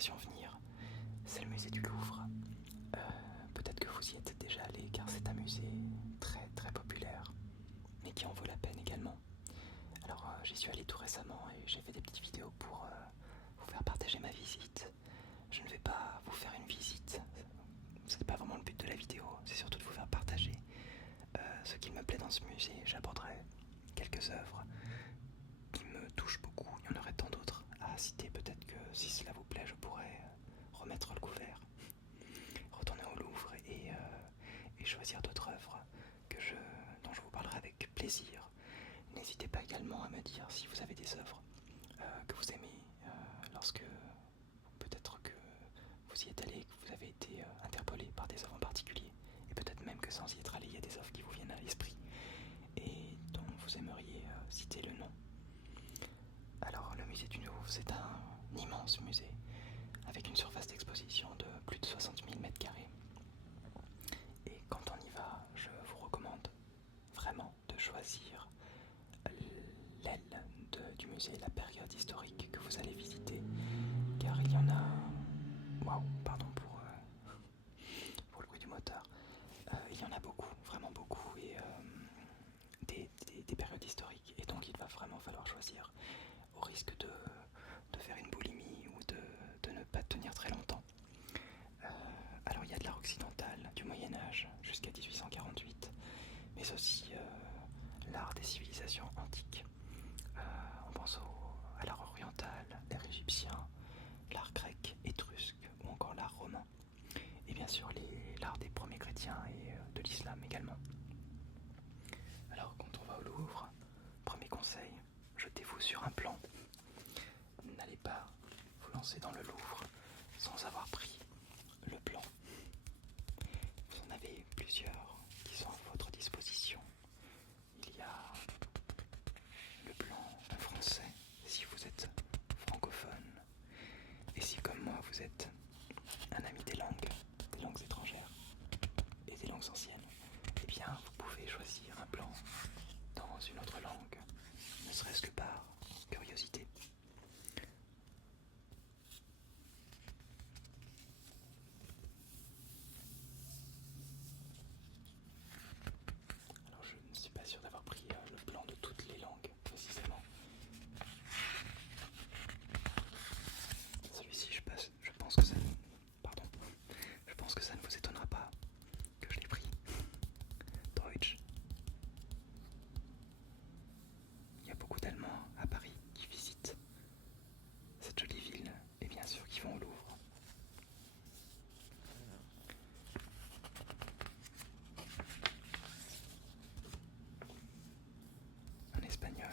destination à venir, c'est le musée du Louvre. Peut-être que vous y êtes déjà allé car c'est un musée très très populaire, mais qui en vaut la peine également. Alors j'y suis allé tout récemment et j'ai fait des petites vidéos pour vous faire partager ma visite. Je ne vais pas vous faire une visite, c'est pas vraiment le but de la vidéo, c'est surtout de vous faire partager ce qu'il me plaît dans ce musée. J'aborderai quelques œuvres qui me touchent beaucoup, il y en aurait tant d'autres à citer. Peut-être que si cela vous plaît, je pourrais remettre le couvert, retourner au Louvre et choisir d'autres œuvres dont je vous parlerai avec plaisir. N'hésitez pas également à me dire si vous avez des œuvres que vous aimez, lorsque peut-être que vous y êtes allé, que vous avez été interpellé par des œuvres en particulier, et peut-être même que sans y être allé, il y a des œuvres qui vous viennent à l'esprit et dont vous aimeriez citer le nom. Alors le musée du Louvre, c'est un immense musée avec une surface d'exposition de plus de 60 000 mètres carrés. Et quand on y va, je vous recommande vraiment de choisir l'aile du musée, la période historique que vous allez visiter, car il y en a... Waouh, pardon pour le bruit du moteur. Il y en a beaucoup, vraiment beaucoup, et des périodes historiques, et donc il va vraiment falloir choisir, au risque de faire une boulimie ou de ne pas tenir très longtemps. Alors il y a de l'art occidental, du Moyen-Âge jusqu'à 1848, mais aussi l'art des civilisations antiques. On pense à l'art oriental, l'art égyptien, l'art grec, étrusque ou encore l'art romain. Et bien sûr l'art des premiers chrétiens et de l'islam également. Alors quand on va au Louvre, premier conseil, jetez-vous sur un plan. N'allez pas vous lancer dans le Louvre sans avoir pris le plan. Vous en avez plusieurs qui sont à votre disposition. Il y a le plan en français si vous êtes francophone, et si comme moi vous êtes un ami des langues étrangères et des langues anciennes, eh bien vous pouvez choisir un plan dans une autre langue, ne serait-ce que par curiosité. Alors je ne suis pas sûr d'avoir pris le plan de toutes les langues précisément. Celui-ci je pense que ça ne vous étonnera pas que je l'ai pris. Deutsch. Il y a beaucoup d'Allemands à Paris qui visitent cette jolie ville et bien sûr qui vont au Louvre. En espagnol.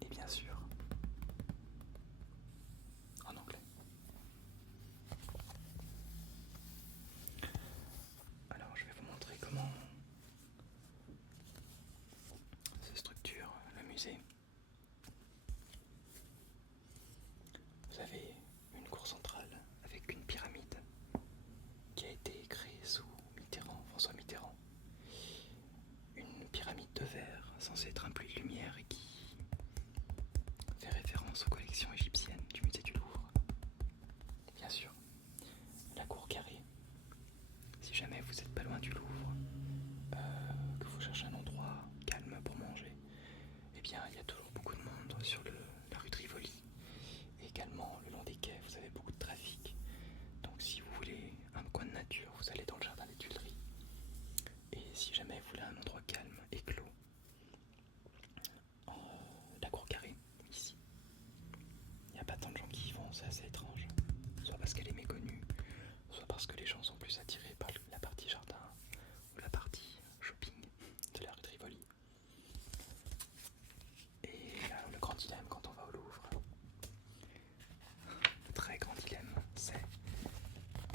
Et bien sûr en anglais. Alors je vais vous montrer comment se structure le musée. Vous avez une cour centrale avec une pyramide qui a été créée sous François Mitterrand. Une pyramide de verre censée être un puits de lumière et qui fait référence aux collections égyptiennes du musée du Louvre. Bien sûr, la cour carrée. Si jamais vous n'êtes pas loin du Louvre, que vous cherchez un endroit calme pour manger, eh bien il y a toujours beaucoup de monde sur la rue de Rivoli. Et également le long des quais, vous avez beaucoup de trafic. Donc si vous voulez un coin de nature, vous allez dans le jardin des Tuileries. Et si jamais vous voulez un endroit calme et clos, la cour carrée, ici. Il n'y a pas tant de gens qui y vont, c'est assez étrange. Soit parce qu'elle est méconnue, soit parce que les gens sont plus attirés par la partie jardin ou la partie shopping de la rue de Rivoli. Et le grand dilemme quand on va au Louvre, le très grand dilemme, c'est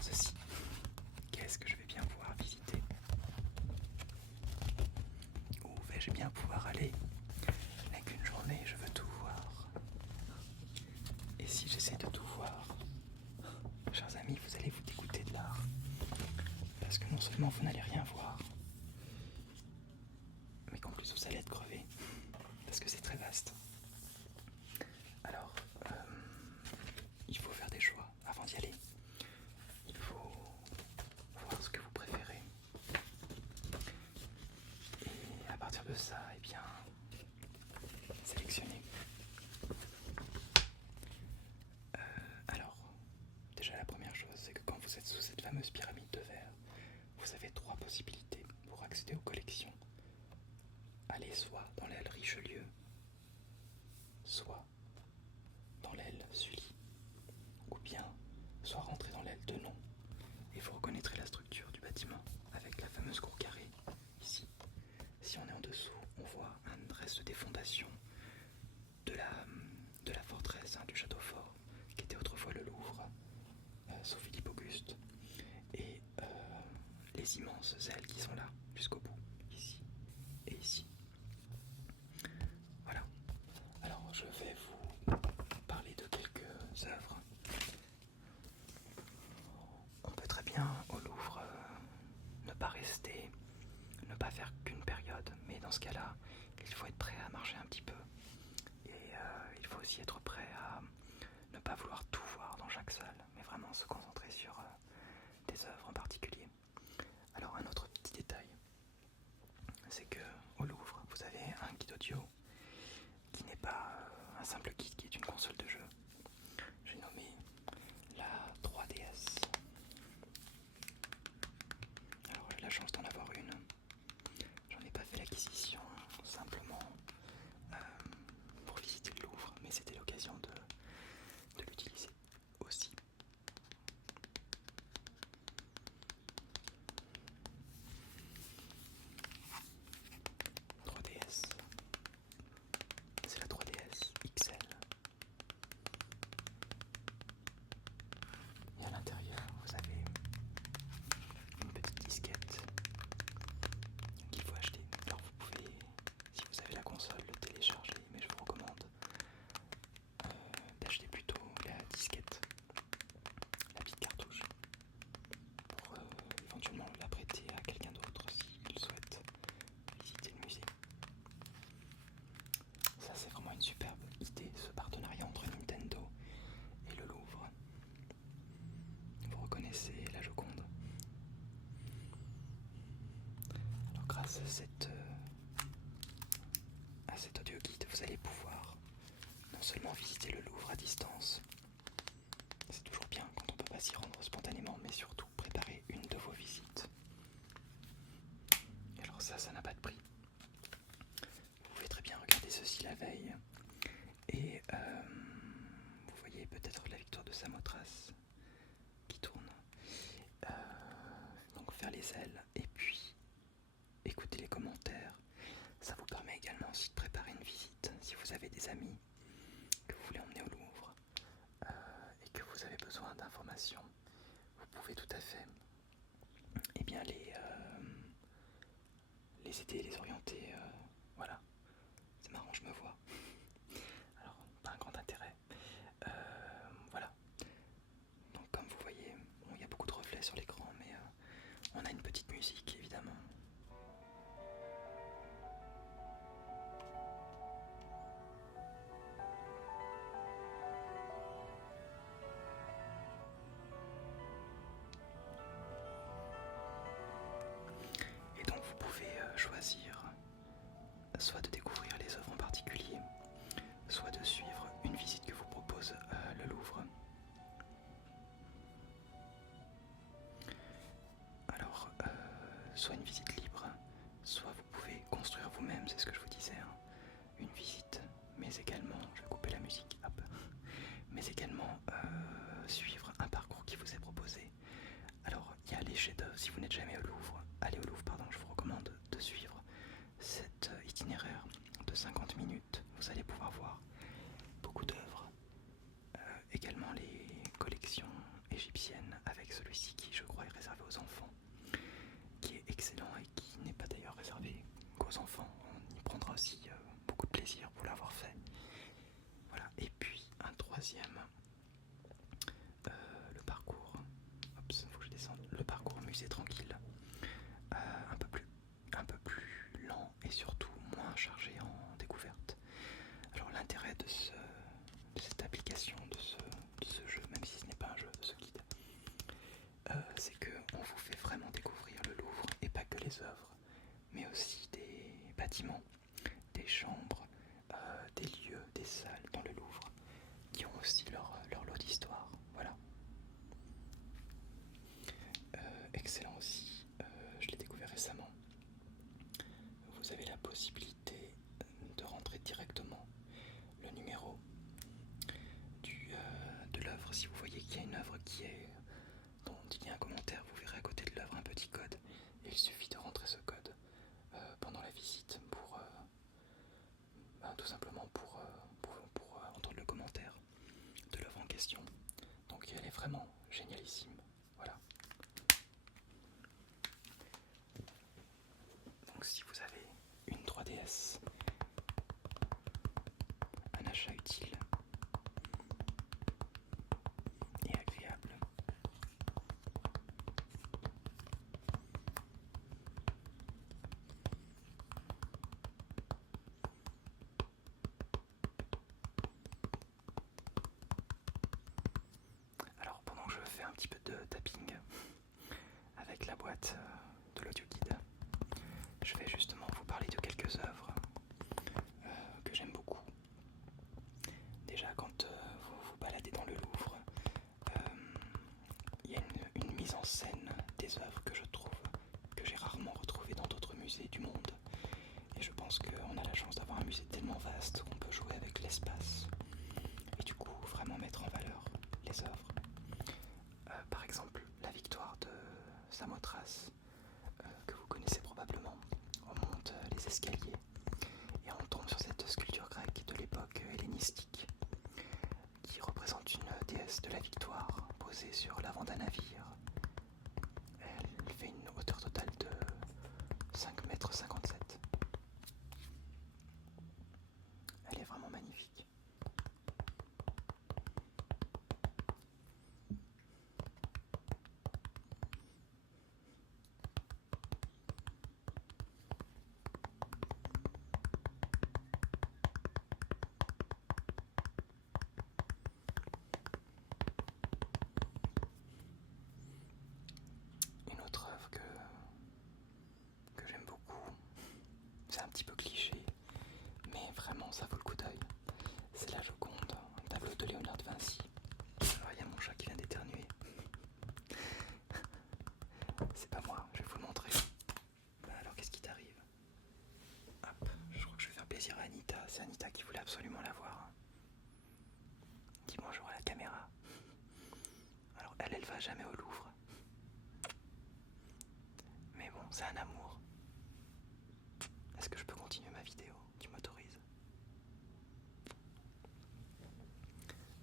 ceci. Qu'est-ce que je vais bien pouvoir visiter? Où vais-je bien pouvoir aller? Il n'y a qu'une journée, je veux tout voir. Et si j'essaie de tout voir, chers amis, vous allez vous dégoûter de l'art. Parce que non seulement vous n'allez rien voir, plus vous allez être crevé parce que c'est très vaste. Alors, il faut faire des choix avant d'y aller. Il faut voir ce que vous préférez. Et à partir de ça, eh bien, sélectionner. Alors, déjà la première chose, c'est que quand vous êtes sous cette fameuse pyramide de verre, vous avez 3 possibilités pour accéder aux collections. Allez soit dans l'aile Richelieu, soit dans l'aile Sully, ou bien soit rentrer dans l'aile Denon, et vous reconnaîtrez la structure du bâtiment avec la fameuse cour carrée ici. Si on est en dessous, on voit un reste des fondations de la forteresse, du château fort, qui était autrefois le Louvre, sous Philippe Auguste, et les immenses ailes qui sont là, jusqu'au bout, ici et ici. Voilà. Alors je vais vous parler de quelques œuvres. On peut très bien au Louvre ne pas rester, ne pas faire qu'une période, mais dans ce cas-là, il faut être prêt à marcher un petit peu. Et il faut aussi être prêt à ne pas vouloir tout voir dans chaque salle, mais vraiment se concentrer sur des œuvres en particulier. Alors un autre petit détail, c'est que au Louvre, vous avez un guide audio qui n'est pas un simple guide, qui est une console de jeu. J'ai nommé la 3DS. Alors j'ai la chance d'en avoir une. J'en ai pas fait l'acquisition, simplement pour visiter le Louvre, mais c'était l'occasion de l'utiliser aussi. C'est la 3DS XL. Et à l'intérieur, vous avez une petite disquette qu'il faut acheter. Alors vous pouvez, si vous avez la console, le télécharger, mais je vous recommande d'acheter plutôt la disquette, la petite cartouche, pour éventuellement la prêter à quelqu'un d'autre s'il souhaite visiter le musée. Ça, c'est vraiment une superbe idée, ce partenariat entre Nintendo et le Louvre. Vous reconnaissez la Joconde. Alors grâce à cet audio guide, vous allez pouvoir non seulement visiter le Louvre à distance, c'est toujours bien quand on ne peut pas s'y rendre spontanément, mais surtout préparer une de vos visites. Et alors ça n'a pas de prix. Vous pouvez très bien regarder ceci la veille, et vous voyez peut-être la victoire de Samothrace qui tourne. Donc faire les ailes, et puis écouter les commentaires. Ça vous permet également aussi de préparer une visite si vous avez des amis que vous voulez emmener au Louvre et que vous avez besoin d'informations. Vous pouvez tout à fait les aider, les orienter. Voilà, c'est marrant, je me vois. Alors, pas un grand intérêt. Voilà. bâtiments, des chambres, des lieux, des salles dans le Louvre qui ont aussi leur lot d'histoire. Voilà. Excellent aussi, je l'ai découvert récemment. Vous avez la possibilité de rentrer directement le numéro de l'œuvre. Si vous voyez qu'il y a une œuvre dont il y a un commentaire, vous verrez à côté de l'œuvre un petit code. Et il suffit de rentrer ce code pendant la visite pour tout simplement pour entendre le commentaire de l'œuvre en question. Donc elle est vraiment génialissime. Voilà. Donc si vous avez une 3DS, un achat utile et agréable. Alors pendant que je fais un petit peu de tapping avec la boîte de l'audio guide, je vais justement vous parler de quelques œuvres que j'aime beaucoup. Déjà quand vous vous baladez dans le Louvre, il y a une mise en scène des œuvres que je trouve que j'ai rarement retrouvées dans d'autres musées du monde. Et je pense qu'on a la chance d'avoir un musée tellement vaste qu'on peut jouer avec l'espace et du coup vraiment mettre en valeur les œuvres. Par exemple, la victoire de Samothrace, que vous connaissez probablement. On monte les escaliers et on tombe sur cette sculpture grecque de l'époque hellénistique qui représente une déesse de la victoire posée sur l'avant d'un navire. Elle fait une hauteur totale de 5,57 m. Elle est vraiment magnifique. Une autre œuvre que j'aime beaucoup, c'est un petit peu cliché, mais vraiment ça vaut le coup d'œil. C'est la Joconde, un tableau de Léonard de Vinci. Alors il y a mon chat qui vient d'éternuer. C'est pas moi, je vais vous le montrer. Alors qu'est-ce qui t'arrive? Hop, je crois que je vais faire plaisir à Anita. C'est Anita qui voulait absolument la voir. Dis bonjour à la caméra. Alors elle va jamais au Louvre. Mais bon, c'est un amour. Est-ce que je peux continuer ma vidéo? Tu m'autorises?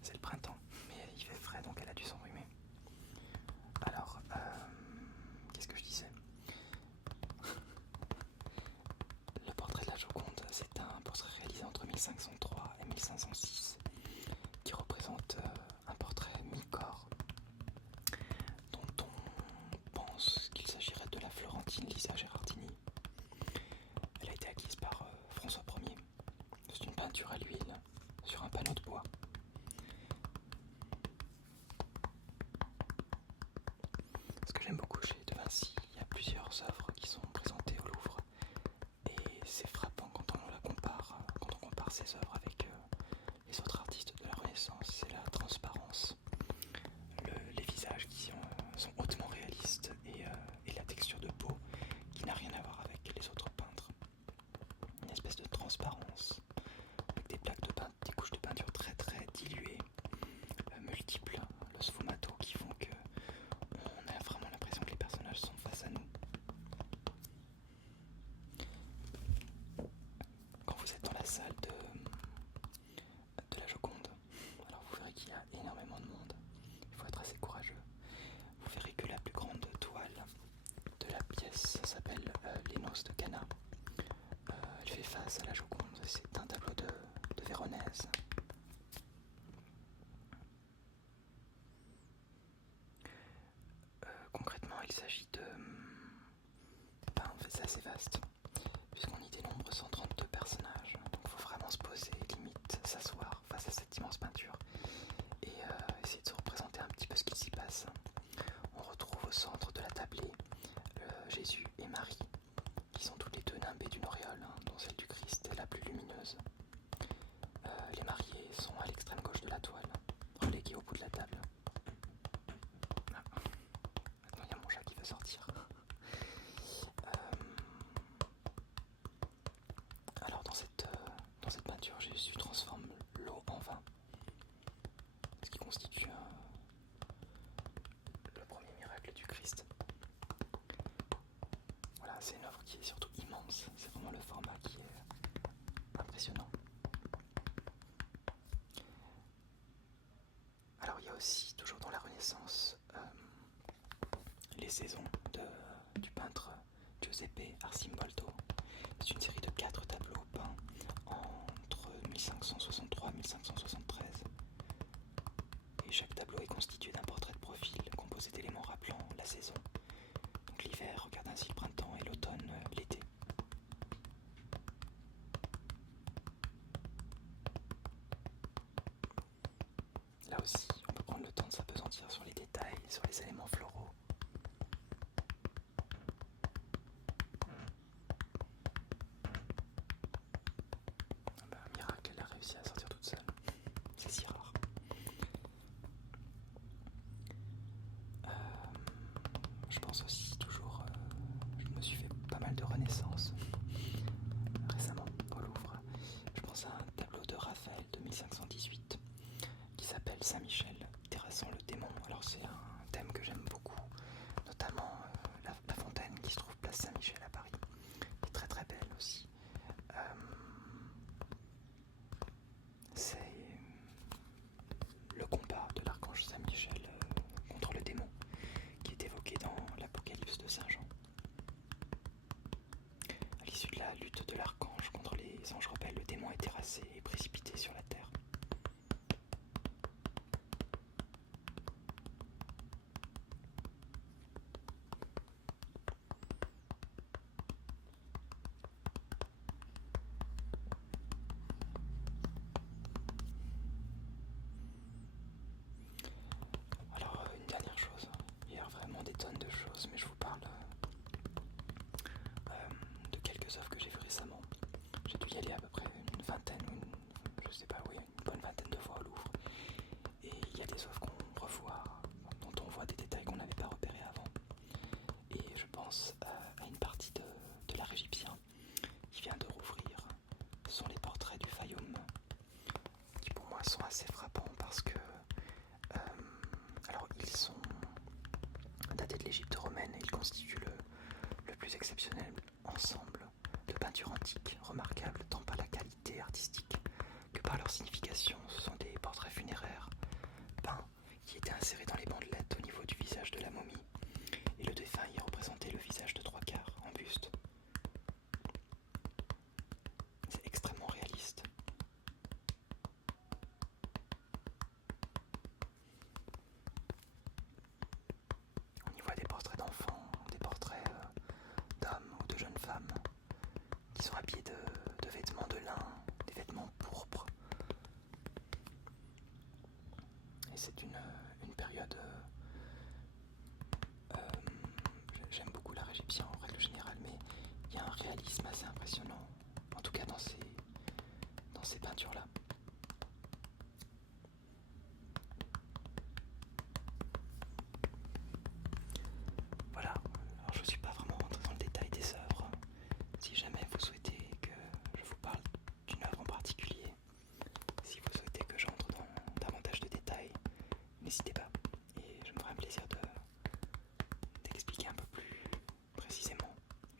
C'est le printemps, mais il fait frais donc elle a dû s'enrhumer. Alors, qu'est-ce que je disais? Le portrait de la Joconde, c'est un portrait réalisé entre 1503 et 1506 qui représente un portrait mi-corps dont on pense qu'il s'agirait de la Florentine Lisa Gherardini. Elle a été acquise par François Ier. C'est une peinture à l'huile sur un panneau de bois. Ce que j'aime beaucoup chez De Vinci, il y a plusieurs œuvres qui sont présentées au Louvre et c'est frappant quand on compare ces œuvres avec les autres artistes de la Renaissance. C'est la transparence, les visages qui sont hautement réalistes et la texture de peau qui n'a rien à voir avec les autres peintres. Une espèce de transparence avec des couches de peinture très très diluées, multiples, le sfumato qui font que on a vraiment l'impression que les personnages sont face à nous. Quand vous êtes dans la salle de la Joconde, alors vous verrez qu'il y a énormément de monde. Il faut être assez courageux. Vous verrez que la plus grande toile de la pièce s'appelle Les Noces de Cana. Elle fait face à la Joconde. C'est un tableau de Véronèse. Concrètement, il s'agit de... en fait, c'est assez vaste, puisqu'on y dénombre 132 personnages. Donc il faut vraiment se poser, limite s'asseoir face à cette immense peinture et essayer de se représenter un petit peu ce qui s'y passe. On retrouve au centre de la tablée Jésus et Marie, qui sont toutes les deux nimbées d'une auréole, dont Dans cette peinture, Jésus transforme l'eau en vin, ce qui constitue le premier miracle du Christ. Voilà, c'est une œuvre qui est surtout immense, c'est vraiment le format qui est impressionnant. Alors il y a aussi, toujours dans la Renaissance, les saisons du peintre Giuseppe Arcimboldo. C'est une série de 4 tableaux peints entre 1563 et 1573. Et chaque tableau est constitué d'un portrait de profil composé d'éléments rappelant la saison. Donc l'hiver regarde ainsi le printemps et l'automne l'été. Là aussi, on peut prendre le temps de s'appesantir sur les détails, sur les éléments floraux. Un miracle, elle a réussi à sortir toute seule. C'est si rare. Je pense aussi toujours, je me suis fait pas mal de renaissance récemment au Louvre. Je pense à un tableau de Raphaël de 1518 qui s'appelle Saint-Michel terrassant le démon. Alors c'est un thème que j'aime beaucoup, notamment la fontaine qui se trouve place Saint-Michel à Paris, qui est très très belle aussi. C'est le combat de l'archange Saint-Michel contre le démon qui est évoqué dans l'Apocalypse de Saint Jean. À l'issue de la lutte de l'archange contre les anges rebelles, le démon est terrassé et précipité sur la terre. Alors une dernière chose, il y a vraiment des tonnes de choses, mais je vous parle de quelques œuvres que j'ai vues récemment. J'ai dû y aller à peu près une vingtaine, je sais pas, oui, une bonne vingtaine de fois au Louvre. Et il y a des œuvres qu'on revoit, dont on voit des détails qu'on n'avait pas repérés avant. Et je pense à une partie de l'art égyptien qui vient de rouvrir. Ce sont les portraits du Fayoum, qui pour moi sont assez frappants parce que alors ils sont datés de l'Égypte romaine et ils constituent le plus exceptionnel ensemble de peintures antiques, remarquables tant par la qualité artistique que par leur signification. Ce sont des portraits funéraires peints qui étaient insérés dans les bandelettes au niveau du visage de la momie, et le défunt y représentait le visage de 3/4 en buste. C'est extrêmement réaliste. On y voit des portraits d'enfants, des portraits d'hommes ou de jeunes femmes qui sont habillés de vêtements de lin, des vêtements pourpres. Et c'est une période... j'aime beaucoup l'art égyptien en règle générale, mais il y a un réalisme assez impressionnant, en tout cas dans ces peintures-là. Voilà, alors je ne suis pas vraiment rentré dans le détail des œuvres. Si jamais vous souhaitez que je vous parle d'une œuvre en particulier, si vous souhaitez que j'entre dans davantage de détails, n'hésitez pas, et je me ferai un plaisir d'expliquer un peu plus précisément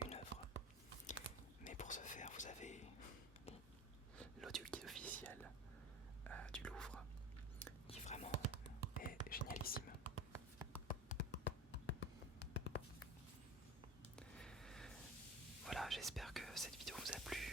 une œuvre. Mais pour ce faire, vous avez l'audio guide officiel du Louvre, qui vraiment est génialissime. Voilà, j'espère que cette vidéo vous a plu.